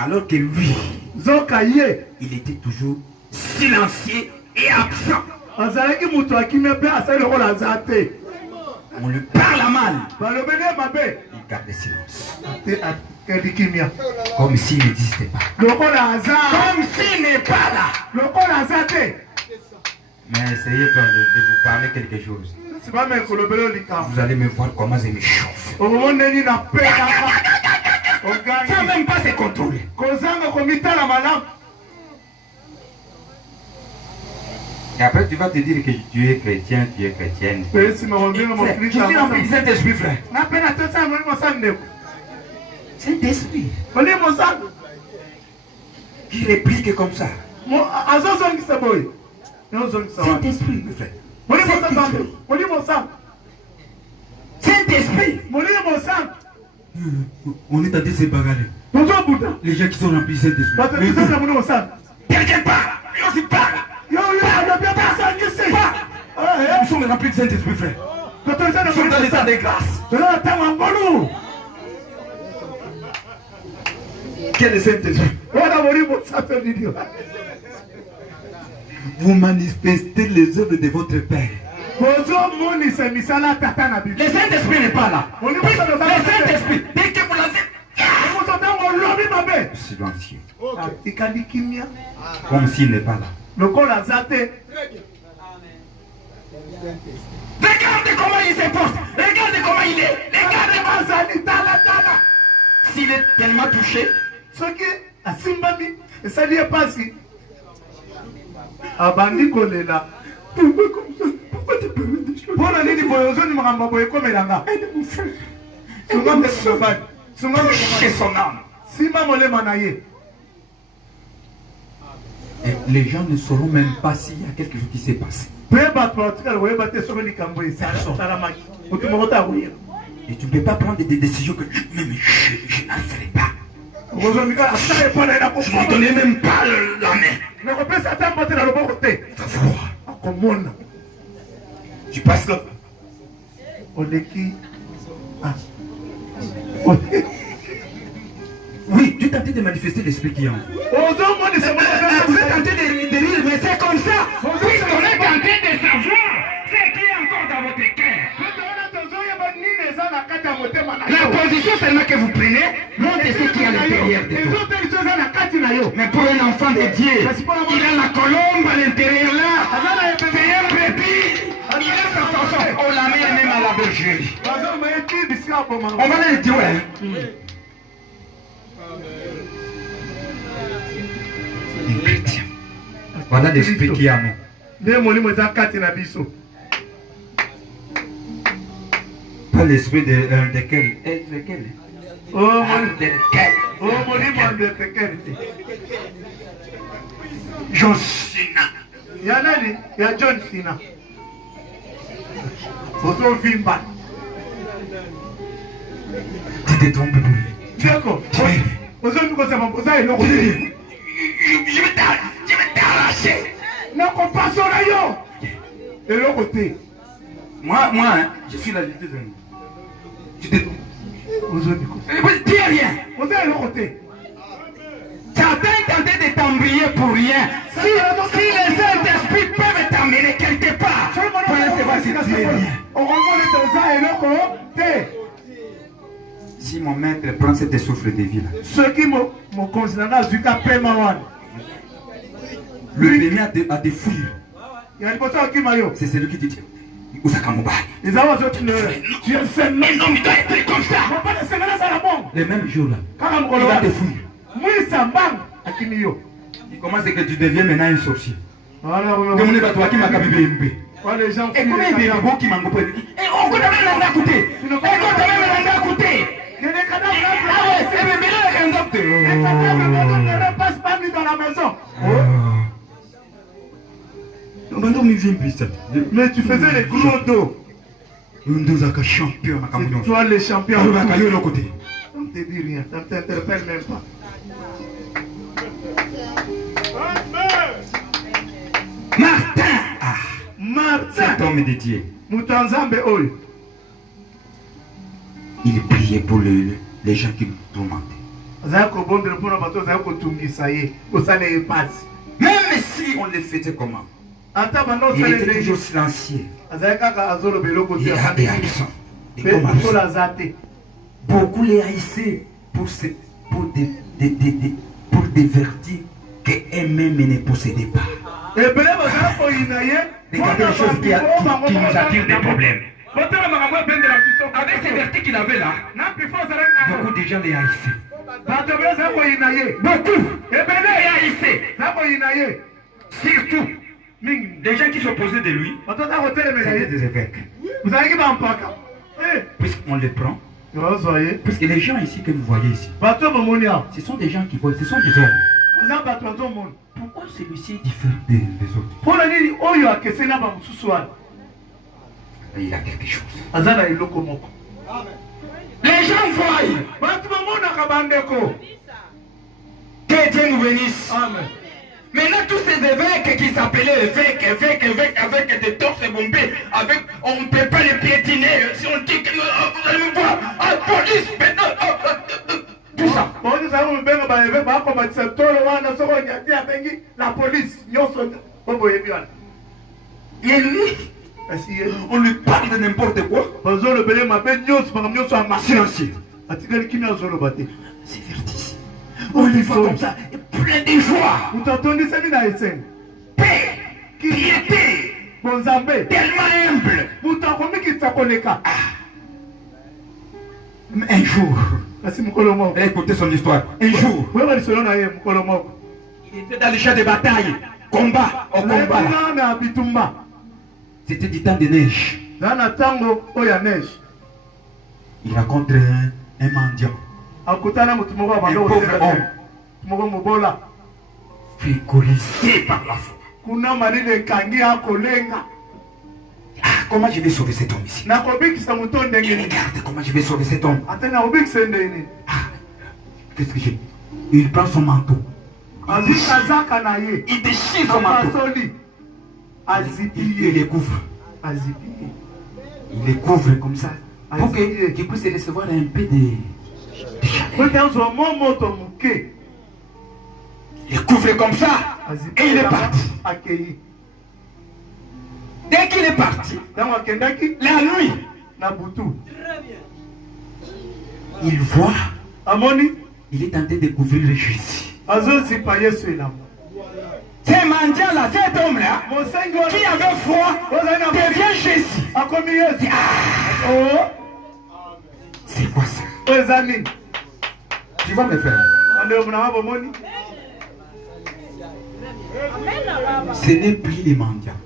Alors que lui, Zoka ye. il était toujours silencieux et absent. Azalaki mutu akime pe asali rôle azate. On lui parle mal. Balobene mabe. Il garde le silence. Kedikimia. Comme s'il n'existait pas. Lokola azar. Comme s'il n'est pas là. Lokola azate. Mais essayez de vous parler quelque chose. C'est pas même kolobelo lika. Vous allez me voir comment je me chauffe. Au moment neni na pe Sans même pas se contrôler. Kozanga komita la malam. Et après tu vas te dire que tu es chrétien, tu es chrétienne. Pe si mo mbino mo Je Christ. suis rempli du Saint-Esprit, frère. Na pe na tosa mo mo sande. Saint-Esprit. Oli mo sande. Qui réplique comme ça. Mo azozo ngi saboy. Non zo ngi sawa. Saint-Esprit, mes frères. Oli mo sande. Oli mo sande. Saint-Esprit. Oli mo sande. On est en train de se bagarrer. Bonjour Bouddha. Les gens qui sont remplis du Saint-Esprit. Parce que tu sais mo sande. Quelque part, on s'y parle. Yo yo, on bien personne ici. Nous sommes remplis du Saint-Esprit, frère. Nous Nous sommes dans l'état de grâce. Quel est Saint-Esprit? Vous manifestez les œuvres de votre Père. Le Saint-Esprit n'est pas là. Le Saint-Esprit, dès que vous l'avez, silencieux. Comme s'il n'est pas là. Regardez comment il se porte. Regardez comment il est. Regardez comment s'il est tellement touché. Abandi kolela. Pourquoi comme ça? Pourquoi tu permets des choses? Pour aller aide mon frère. Touchez son âme. Et les gens ne sauront même pas s'il y a quelque chose qui s'est passé. Et tu ne peux pas prendre des décisions que même je n'arriverai pas. Je ne m'en donnais même pas la main. Tu passes là. Oui, tu es tenté de manifester l'esprit qui est en vous. Vous êtes tenté de rire, mais c'est comme ça. Puisqu'on est tenté de savoir ce qui est encore dans votre cœur. La position seulement que vous prenez montre ce qu'il y a à l'intérieur de vous. Mais pour un enfant de Dieu, il a la colombe à l'intérieur là. C'est un brebis. Il a sa façon. On l'amène même à la bergerie. On va le dire, ouais. Un chrétien. Voilà l'esprit qui est en nous. Pas l'esprit de quel? John Cena. John Cena. Tu t'es trompé pour lui. D'accord. Je vais t'arracher. Non, compassion là, yo. Et l'autre côté. Moi, hein, je suis la vérité de nous. Tu t'es trompé. Dis rien. Vous avez l'autre côté. Certains tentent de t'embrouiller pour rien. Si les Saint-Esprit peuvent t'amener quelque part, pour recevoir ce Dieu. Si mon maître prend cet souffle de vie là, le premier à te fuir, c'est celui qui dit Usakamuba. Mais non, il doit être comme ça. Le même jour là, il va te fuir. Il commence que tu deviens maintenant un sorcier. Et combien de bébés qui m'ont coupé? Et on peut même l'en écouter. Mais tu faisais les gros dos. Toi les champions. On ne te dit rien, ça ne t'interpelle même pas. Martin. Martin. Cet homme de Dieu. Il priait pour les gens qui nous tourmentaient. Même si on le faisait comment, il était toujours silencieux. Il est absent. Et comme absent. Beaucoup les haïssaient pour des vertus qu'eux-mêmes ne possédaient pas. Regardez les choses qui nous attirent des problèmes. Avec ces vertus qu'il avait là, beaucoup de gens les haïssaient. Beaucoup les haïssaient. Surtout, des gens qui s'opposaient de lui, c'était des évêques. Puisqu'on les prend, puisque les gens ici que vous voyez ici, ce sont des gens qui voient, ce sont des hommes. Pourquoi celui-ci est différent des autres? Il a quelque chose. Les gens voient. Que Dieu nous bénisse. Amen. Maintenant, tous ces évêques qui s'appelaient évêques, avec des torses bombés, on ne peut pas les piétiner. Si on dit que vous allez me voir, police, maintenant, tout ça. La police, Et lui, on lui parle de n'importe quoi. Silencieux. C'est vertige. On les voit comme ça, plein de joie. Paix, piété, tellement humble. Un jour, écoutez son histoire. Un jour, il était dans le champ de bataille, combat, au combat. C'était du temps de neige. Il rencontre un mendiant. Un pauvre homme. Frigorisé par la foi. Comment je vais sauver cet homme ici? Regarde comment je vais sauver cet homme. Qu'est-ce que j'ai? Il prend son manteau. Il déchire son manteau. Il les couvre. Il les couvre comme ça. Pour qu'il puisse recevoir un peu de chaleur. Il les couvre comme ça. Et il est parti. Dès qu'il est parti, la nuit, il voit, il est en train de couvrir Jésus. Ces mendiants-là, cet homme-là, qui avait froid, devient Jésus. C'est quoi ça? Tu vois mes frères? Ce n'est plus les mendiants.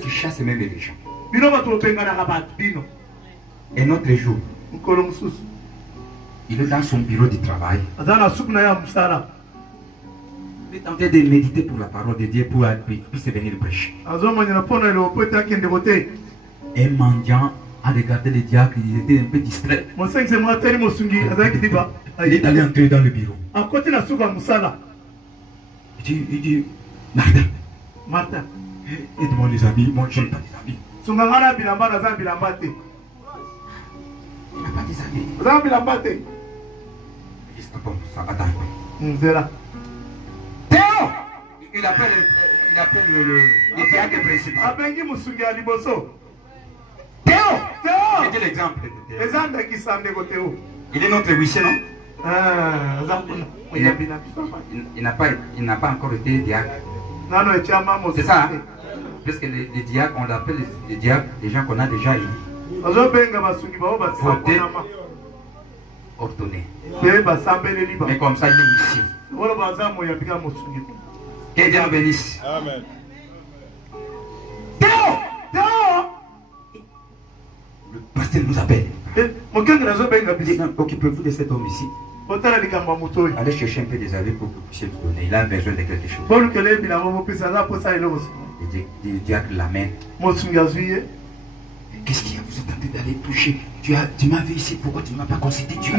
Qui chasse même les gens. Un autre jour, il est dans son bureau de travail. Il est en train de méditer pour la parole de Dieu pour puisse venir prêcher. Un mendiant a regardé le diacre, il était un peu distrait. Il est allé entrer dans le bureau. Il dit, Martin, aide-moi les amis, moi je n'ai pas des amis. Il n'a pas des amis. Il dit, stop, ça attends. Théo! Il appelle le diacre principal. Théo! C'était l'exemple de Théo. Il est notre huissier, non? Il n'a pas encore été diacre. C'est ça, hein? Parce que les diacres, on l'appelle les diacres, les gens qu'on a déjà élus. Votés, ordonnés. Mais comme ça, il est ici. Que Dieu nous bénisse. Amen. Théo! Le pasteur nous appelle. Occupez-vous de cet homme ici. Allez chercher un peu des avis pour que vous puissiez vous donner. Il a besoin de quelque chose. Le diacre l'amène. Qu'est-ce qu'il y a? Vous êtes en train d'aller toucher. Tu m'as vu ici, pourquoi tu ne m'as pas consulté? Tu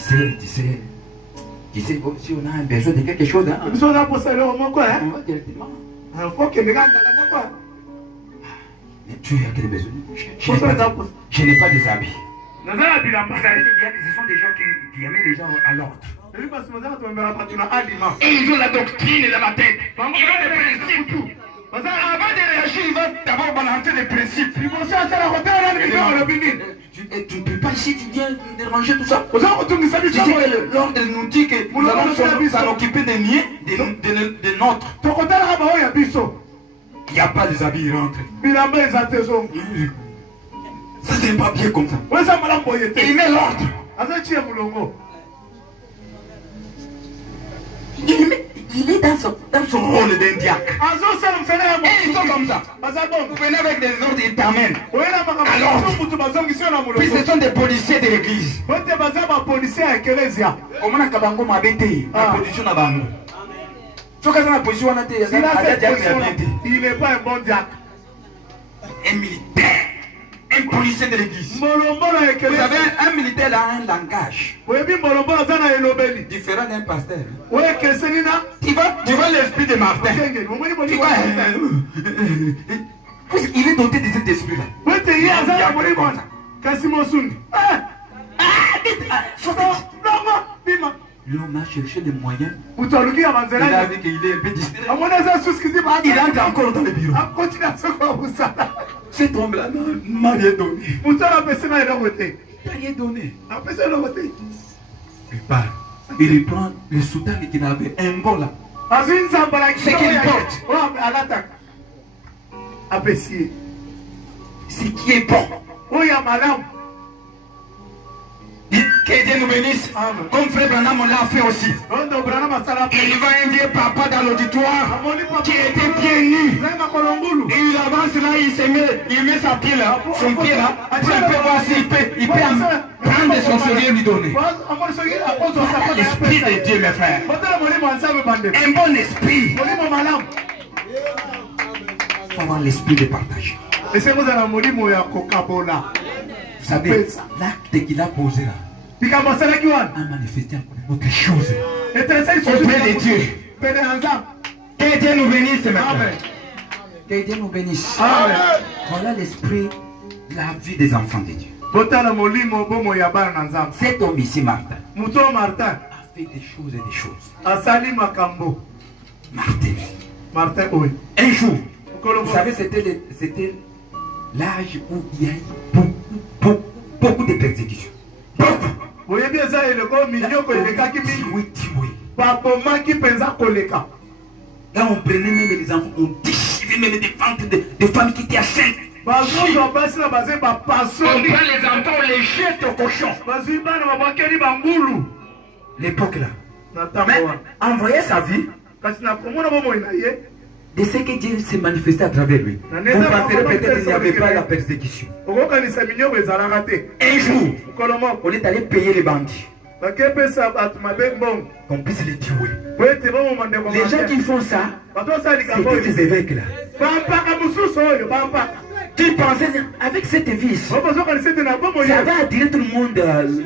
sais, si on a besoin de quelque chose, hein, on va directement. Tu as quel besoin? Je n'ai pas des habits. Vous allez me dire que ce sont des gens qui amènent les gens à l'ordre. Et ils ont la doctrine dans la tête. Ils ont des principes. Avant de réagir, il va d'abord balancer des principes. Tu ne peux pas ici, tu viens déranger tout ça. Tu dis que l'ordre nous dit que nous allons s'en occuper des miens, des nôtres. Il n'y a pas des habits, ils rentrent. Ça, c'est pas bien comme ça. Il met l'ordre. Il est dans son rôle d'un diacre. Et ils sont comme ça. Vous venez avec des ordres, ils t'amènent à l'ordre. Puis ce sont des policiers de l'église. Comment on a kabango m'habité la position à bango. Il n'est pas un bon diacre. Un militaire. Un policier de l'église. Vous savez, un militaire a un langage différent d'un pasteur. Tu vois l'esprit de Martin. Tu vois, il est doté de cet esprit-là. L'homme a cherché des moyens. Il a vu qu'il est un peu distrait. Il entre encore dans le bureau. Cet homme-là m'a rien donné. Il n'a rien donné. Il part. Il prend le soutane qu'il avait, un bon là. C'est qu'il porte. Ce qui est bon. Que Dieu nous bénisse. Comme frère Branham l'a fait aussi. Il va indiquer papa dans l'auditoire qui était pieds nus. Et il avance là, il met sa pied là, son pied là. Après il peut voir s'il peut prendre son sérieux et lui donner. L'esprit de Dieu, mes frères. Un bon esprit. Il faut avoir l'esprit de partage. Vous savez, l'acte qu'il a posé là a manifesté encore autre chose auprès de Dieu. Que Dieu nous bénisse maintenant. Que Dieu nous bénisse. Voilà l'esprit, la vie des enfants de Dieu. Cet homme ici, Martin, a fait des choses et des choses. Martin, un jour, vous savez, c'était l'âge où il y a eu beaucoup de persécutions. Beaucoup. Là, on prenait même les enfants, on déchirait même des ventres de femmes qui étaient enceintes. On prend les enfants, on les jette au cochon. L'époque là. Mais envoyer sa vie de ce que Dieu s'est manifesté à travers lui. Vous penserez peut-être qu'il n'y avait pas la persécution. Un jour, on est allé payer les bandits. Qu'on puisse les tuer. Les gens qui font ça, c'est ces évêques-là. Tu pensais, avec cette vie, ça va attirer tout le monde vers nous.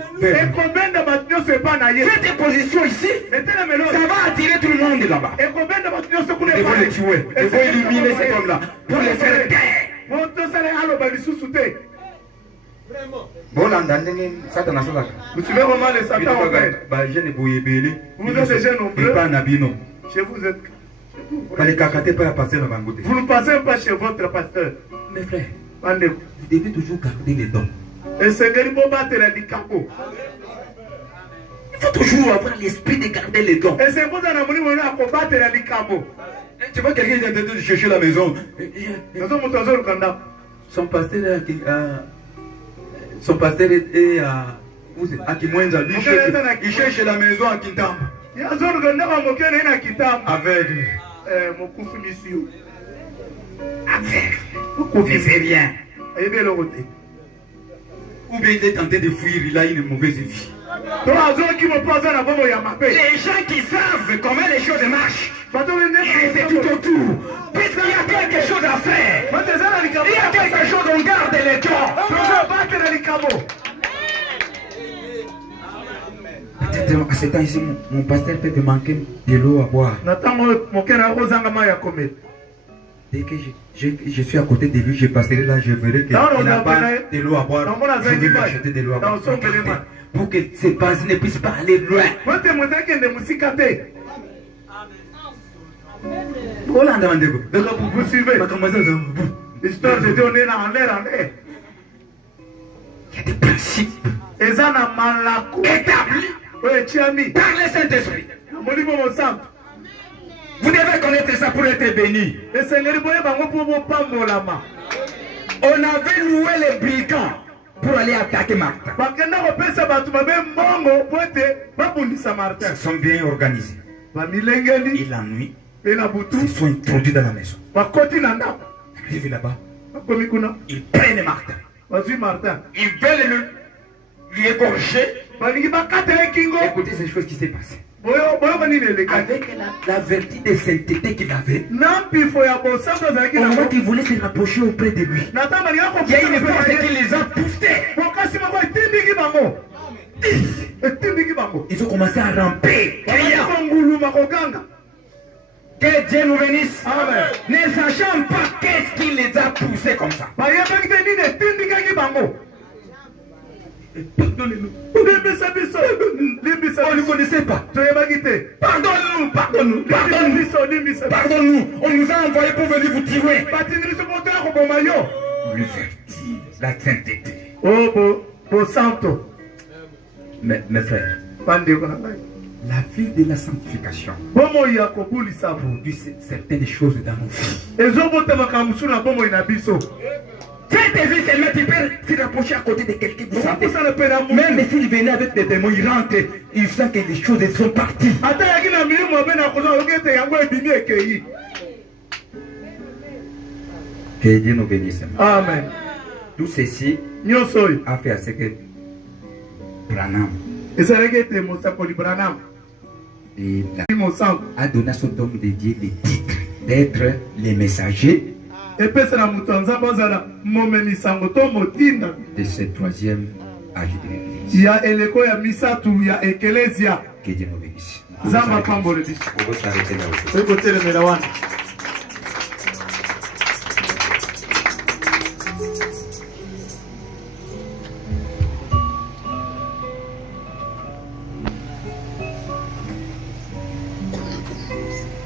Cette position ici, ça va attirer tout le monde là-bas. Il faut les tuer, il faut éliminer cet homme-là pour les faire taire. Vous suivez vraiment les Satan en fait. Vous êtes déjà nombreux. Chez vous êtes. Vous ne passez pas chez votre pasteur. Mes frères, vous devez toujours garder les dons. Il faut toujours avoir l'esprit de garder les dons. Tu vois quelqu'un qui est en train de chercher la maison. Son pasteur est à Kimwenza. Il cherche la maison à Kintam. Aveugle. Aveugle. Il fait rien. Ou bien il est tenté de fuir, il a une mauvaise vie. Les gens qui savent comment les choses marchent, c'est tout autour. Puisqu'il y a quelque chose à faire, il y a quelque chose, on garde les camps. Peut-être à ce temps ici, mon pasteur peut te manquer de l'eau à boire. Dès que je suis à côté de lui, je passerai là, je verrai qu'il n'a pas de l'eau à boire. Je vais lui acheter de l'eau à boire. Pour que ces pensées ne puissent pas aller loin. Vous suivez? L'histoire de Dieu, on est en l'air, en l'air. Il y a des principes établis par le Saint-Esprit. Vous devez connaître ça pour être béni. On avait loué les brigands pour aller attaquer Martin. Ils sont bien organisés. Et la nuit, ils sont introduits dans la maison. Arrivent là-bas. Ils prennent Martin. Ils veulent lui égorger. Écoutez ces choses qui s'est passées. Avec la vertu de sainteté qu'il avait, au moment qu'il voulait se rapprocher auprès de lui, il y a une force qui les a poussés. Ils ont commencé à ramper. Que Dieu nous bénisse. Amen. Ne sachant pas qu'est-ce qui les a poussés comme ça. Pardonnez-nous. On ne connaissait pas. Pardonne-nous. Pardonne-nous. On nous a envoyés pour venir vous tuer. Le vertige, la sainteté. Mes frères, la vie de la sanctification produit certaines choses dans nos vies. Cette vie, c'est tu peux se rapprocher à côté de quelqu'un vous sentez. Même s'il venait avec des démons, il rentre, il sent que les choses sont parties. Que Dieu nous bénisse. Amen. Tout ceci a fait à ce que Branham a donné à son homme de Dieu le titre d'être les messagers de ce troisième âge de l'Église. Que Dieu nous bénisse. On va s'arrêter là.